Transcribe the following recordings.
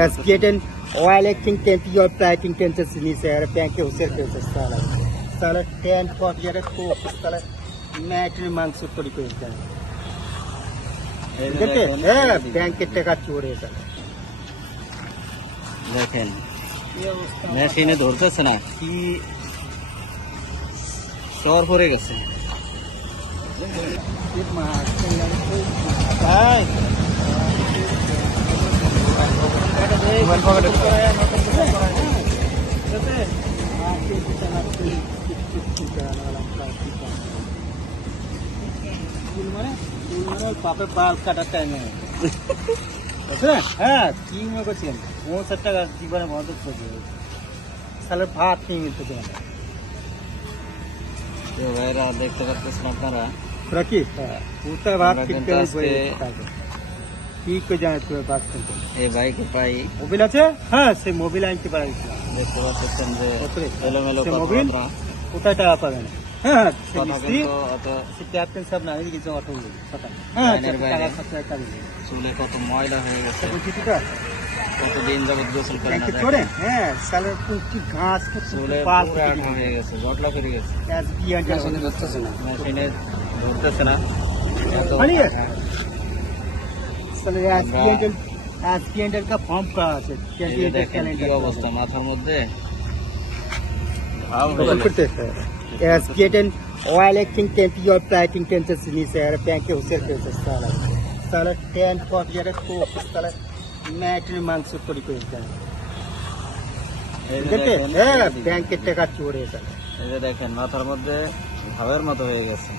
Has getting oil acting tent your packing tent is a bank of circles salad. Salad 10 for your cook salad matri months of the ব্যাংকের টাকা চোরে দেখেন মেশিনে ধরতেছে না কি চর পড়ে গেছে। বাপের বাল কাটার টাইমে হ্যাঁ কি মনে করছিলেন 65 টাকা জীবনে মদত করছে সালে ভাত নিয়ে মিলতে দেন ভাইরা দেখতে পাচ্ছেন আপনারা রাখি পুরো ভাত কিনতে কি কই জানে তো বাস করতে এই বাইকে পাই মোবাইল আছে হ্যাঁ সেই মোবাইল আনতে পারি দেখতে পাচ্ছেন যে এলোমেলো মোবাইল কোথায় টাকা পাবেন হ্যাঁ ক্যাপ্টেন সাহেব না কিছু অটো চুলে কত ময়লা হয়ে গেছে কতদিন যাবত গোসল করে হ্যাঁ সালের কি ঘাস চুলে হয়ে গেছে জটলা করে গেছে মেশিনে ধরতেছে না ফর্ম করা আছে কি অবস্থা মাথার মধ্যে As getting oil acting tent your packing tent is a bank of circles salad 10 for your cook salad matri months of the ব্যাংকের টাকা চোরে এই যে দেখেন মাথার মধ্যে ঘাবের মতো হয়ে গেছে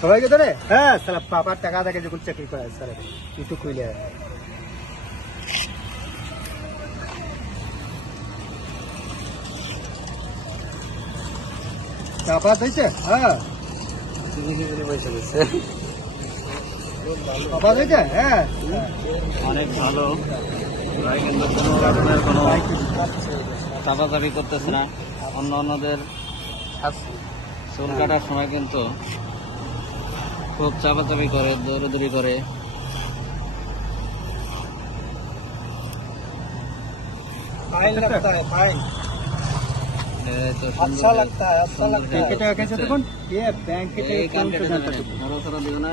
সবাইকে ধরে হ্যাঁ সালা বাবার টাকা থাকে যখন চাকরি করে সালা একটু কইলে চাপাত হয়েছে হ্যাঁ চাপাত হয়েছে হ্যাঁ অনেক ভালো কিন্তু কোনো রকমের কোনো চাপাচাপি করতেছে না। অন্যদের চুল কাটার সময় কিন্তু খুব চাপাচাপি করে দৌড়াদৌড়ি করে। अच्छा लगता है कैसे देखो ये बैंक के বড় সড়ো দিও না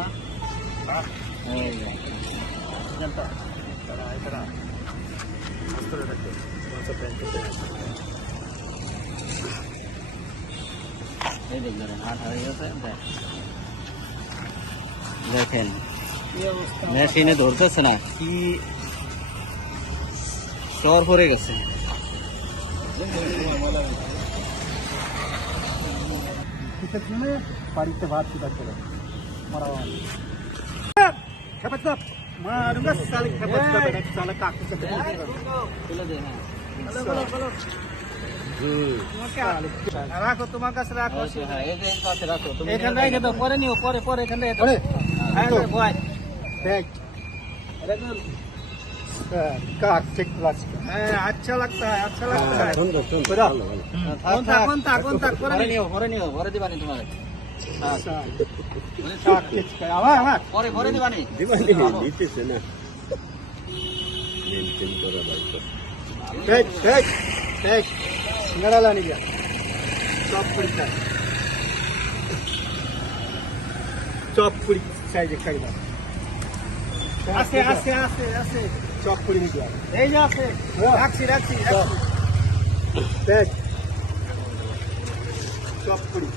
দেখেন মেশিনে ধরতেছে না কি চর পড়ে গেছে। বাড়িতে ভাত কি করতে মারা খেপাত মারুঙ্গা সালে খেপাত সালে কাকু সাথে তুলে দে রাখো তোমার কাছে রাখো হ্যাঁ এই যে কাছে রাখো তুমি এখানে রেখে দাও পরে নিও পরে এখানে রেখে দাও হ্যাঁ বয় দেখ काट ठीक क्लास अच्छा लगता है कौन था भरे नियो भरे दिबानी तुम्हारे भरे दिबानी দিতেছে না মেনটেন করা লাগবে ঠিক সিঙ্গাড়া লানি যা চপ পুরি সাইজে খাইবা আছে চপ পুরি নিয়ে এই যে আছে রাখছি দেখ chop Puri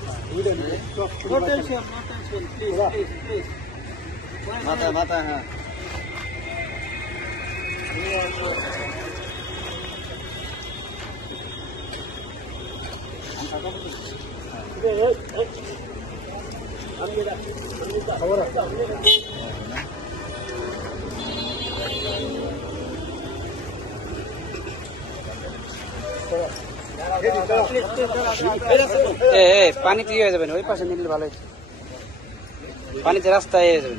chop tension please মাথা হ্যাঁ পানিতে হয়ে যাবেন ওই পাশে নিলে ভালো হয়েছে পানিতে রাস্তায় হয়ে যাবে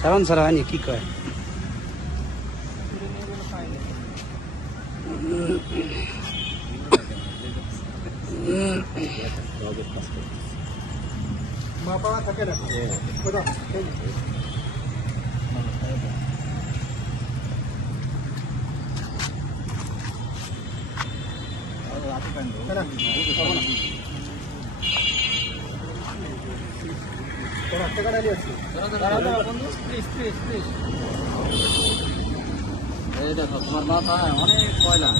সাবান ছাড়া হয়নি কি কয় মা পাওয়া থাকে না কোথাও এই দেখো তোমার মাথায় অনেক ময়লা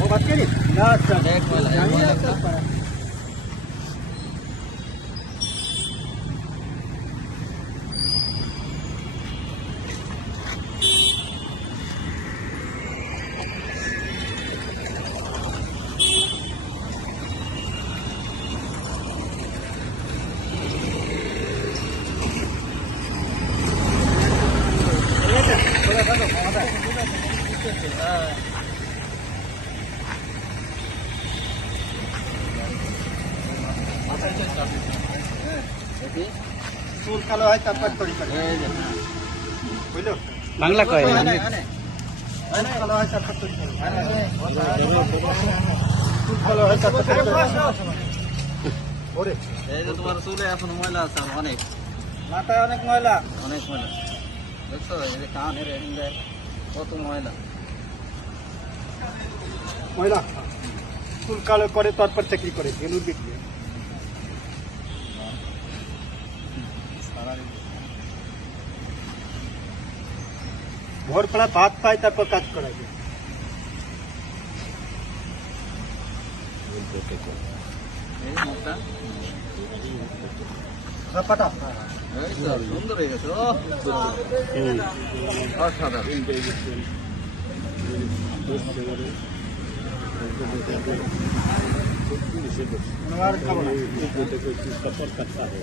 ও বাদ করি না আচ্ছা অনেক ময়লা এই ময়লাটা চুল কালো হয় তারপর তৈরি করে এই যে বুঝলো বাংলা কয় চুল কালো হয় তারপর তৈরি করে চুল কালো হয় তারপর তৈরি করে ওরে এই যে তোমার চুলে এখন ময়লা আছে অনেক মাথায় অনেক ময়লা অনেক ময়লা দেখছো এই যে কানের এখানে কত ময়লা ময়লা চুল কালো করে তারপর চাকরি করে বেলুর বিক্রি ভোরবেলা ভাত পায় তারপর কাজ করা যায় এই মুখটা পাটা এই তো সুন্দর হয়ে গেছে ও অসাধারণ আর খাবো না सफर करता है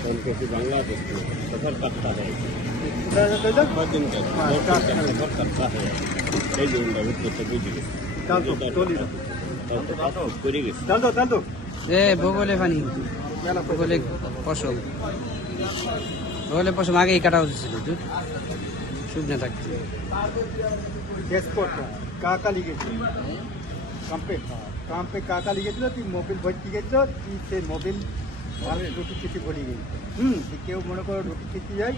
तो उनको फिर बांग्ला बोलते हैं सफर करता है बहुत दिन का सफर करता है এই যে উত্তর তো বুঝে গেছে করে গেছে চাল তো এ বগলে পানি বগলে ফসল বগলে ফসল আগেই কাটা হচ্ছিল শুকনা থাকতে এক্সপোর্ট কাকা লিখেছে काम पे काका লিখেছিল তুই মোবিল ভর্তি গেছ তুই সে মোবিল আর রুটি খেতে ভুলে গেছি কেউ মনে করো রুটি খেতে যায়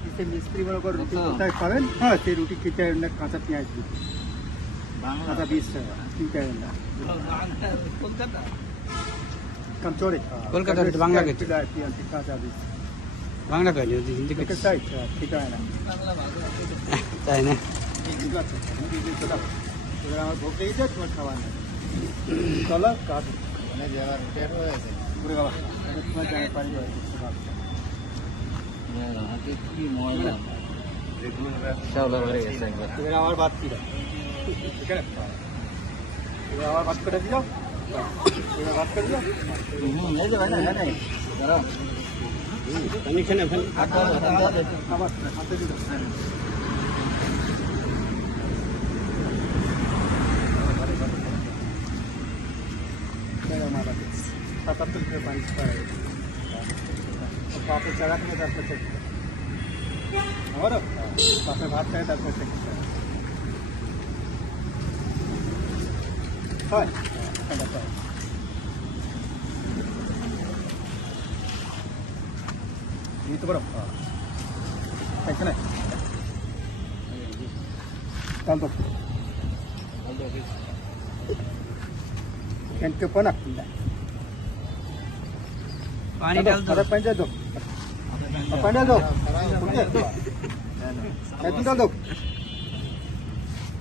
তুই সে মিস্ত্রি মনে করো রুটি কোথায় খাবেন হ্যাঁ সেই রুটি খেতে না কাঁচা পেঁয়াজ দিবি কাঁচা 20 টাকা 3 টাকা না কলকাতা কাম চড়ে কলকাতার একটু বাংলা খেতে। কাঁচা 20 বাংলা কয়নি হিন্দি দেখে চাই ঠিক আছে না তাই না ঠিক আছে এবার আমার ভোগ লেগে যায় তোমার খাবার না চলো কাজ অনেক জায়গার পেট হয়ে গেছে পুরো বাবা তোমার জানে পারি হাতে কি ময়লা শ্যাওলা ভরে গেছে একবার এবার আমার বাদ কি ঠিক আছে এবার আমার বাদ করে দিও এবার বাদ করে দিও এই যে ভাই না নাই দাঁড়াও পানি খেলে ফেল আমার হাতে দিও सतहत्तर रुपये पानी पापे चढ़ा के 10 रुपये और पापे भात खाए 10 रुपये ये तो बड़ा ऐसा नहीं चल दो कैंट के ऊपर ना পানি ডাল তো पानी डाल दो पानी डाल दो कैंट डाल दो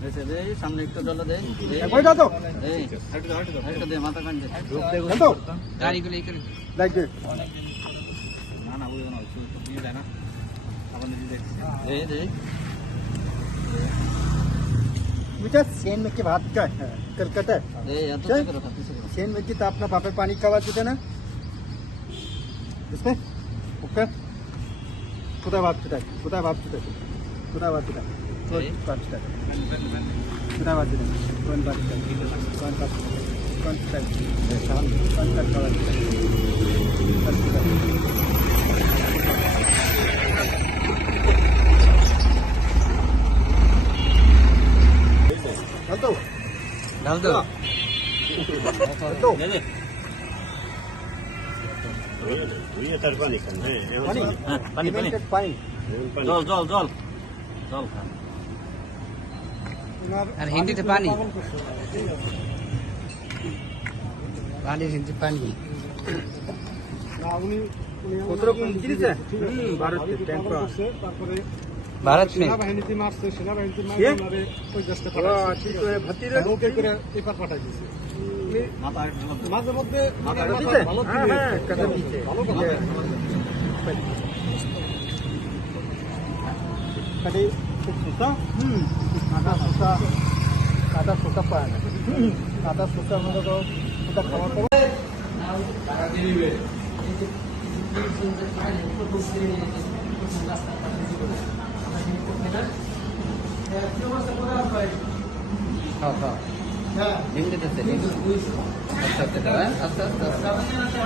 ऐसे दे सामने एक तो डाल दे पानी डाल दो এই একটা দে মাথা কান দে डाल दो গাড়ি গুলো এখানে लाइक दे না না ওই না তো দিয়ে দেয় না আবার নিজে দেখছি এই দে बेटा सेन में के भात का कलकत्ता এই এত থেকে রাখা কিছু सेन में की तो अपना पापे पानी खावा चुके ना इसमें ओके खुदा बात चुका खुदा बात चुका खुदा बात चुका खुदा बात चुका खुदा बात चुका कौन बात चुका कौन बात कौन चुका कौन का खावा चुका चल तो ডাল তো चल तो দে দে ধুয়ে তার পানি খান, হ্যাঁ এখন পানি হ্যাঁ পানি পানি Limited পানি এখন পানি। জল জল জল জল খান আর হিন্দিতে পানি পানির হিন্দি পানি কত রকম জিনিস আছে ভারতের ট্যাঙ্ক তারপরে भारत में সেনাবাহিনীতে মারছে, সেনাবাহিনীতে মারছে, কে? ওনারে ওই দেশটা ও, পাঠাইছে। ঠিক করে ভর্তি রে নৌকায় করে এপার পাঠাই দিছে। মাথা একটু জল দেন। মাঝে মধ্যে মানে কাদা মাথা দিছে? ভালো হ্যাঁ, তুলে হ্যাঁ, কাদা দিছে। ভালো কথা। কাদে খুব সুতা কাদা সুতা পায় না কাদা সুতা মনে করো সুতা খাওয়ার পর খাও খাও ডিম দিতেছে ডিম আস্তে আস্তে খাও, হ্যাঁ? আস্তে আস্তে আস্তে।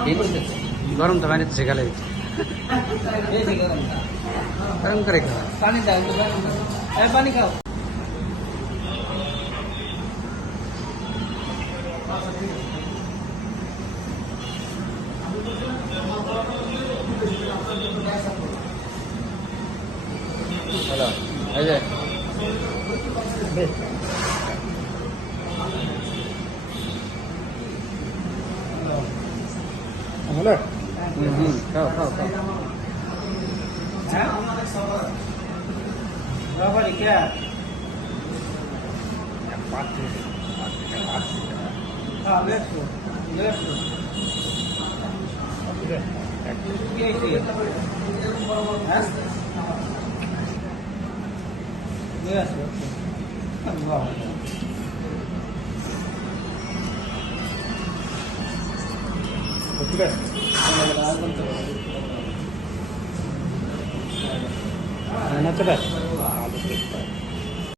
ডিম দিতেছে গরম তো পানি দিতেছে গালে গরম করে খাও পানি দাও পানি খাও হ্যালো এই যে হলো খাও খাও খাও ঠিক আছে না চলে